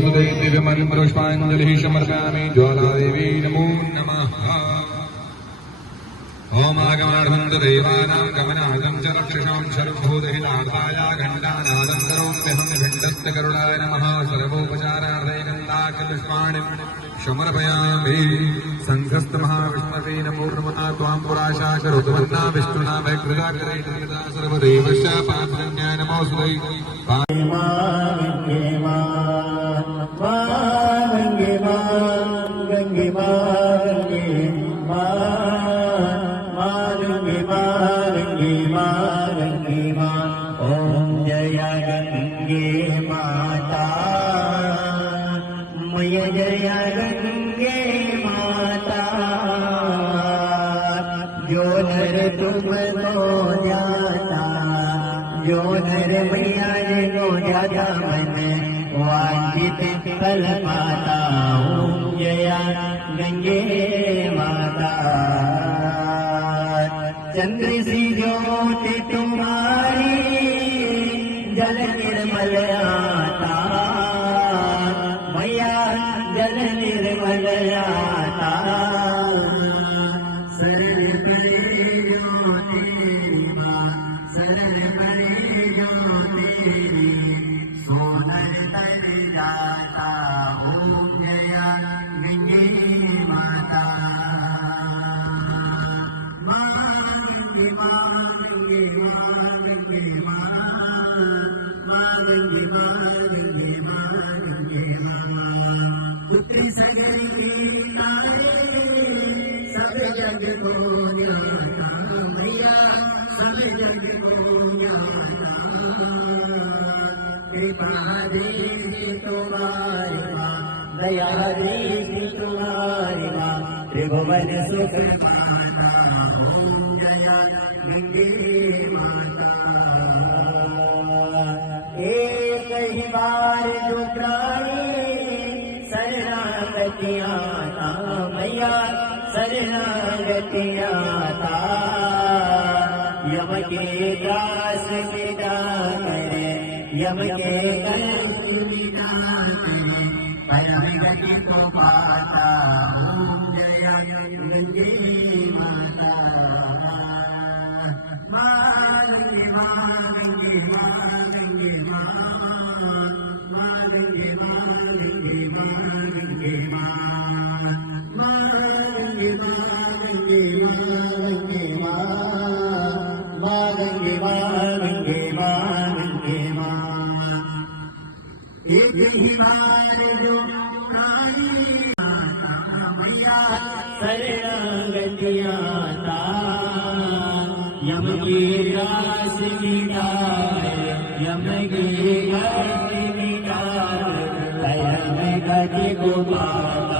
नमोऽस्तुते दिव्यमणिं पुष्पाञ्जलिः समर्पयामि ज्वालादेवी नमो नमः। ओम आगमनार्थं देवानां गमनार्थं च रक्षसां सर्वभूतहितार्थाय घण्टानादं करोम्यहं घण्टस्य करुणाय नमः। सर्वोपचारार्थे गन्धाक्षपुष्पाणि समर्पयामि। संघस्थमहाविष्णवे नमो नमः। त्वां पुराशा करोतवन्ना विष्णुना वैकृता करैर्यदा सर्वदेवस्य पात्रन्याय नमोऽस्तुते। ओम जय गंगे माता मय जय गंगे माता जो नर तुमको जाता जो नर मैया को जाता मन वांछित फल पाता। ओम जय गंगे माता चंद्र सी ज्योति तुम्हारी जल निर्मल आता मैया जल निर्मल आता। शरण करे जो तेरी माँ शरण करे जो तेरी सोनर तर जाता। ओम जय गंगे माता पुत्री सगरी सब जग को जाता मैया सब जग को जाता। कृपा देवी तुम्हारी माँ दया देवी तुम्हारी माँ त्रिभुवन सुख पाता। ओम जय गंगे माता एक ही बार जो प्राणी शरणागति आता मैया शरणागति आता। यम के दास विदा करे यम के कष्ट विदा करे परम गति को पाता। ओम जय गंगे माता गंगे गंगे गंगे एक ही बार जो मैया शरणागति आता यम की दास मिटाए यम की कष्ट मिटाए परम गति को पाता।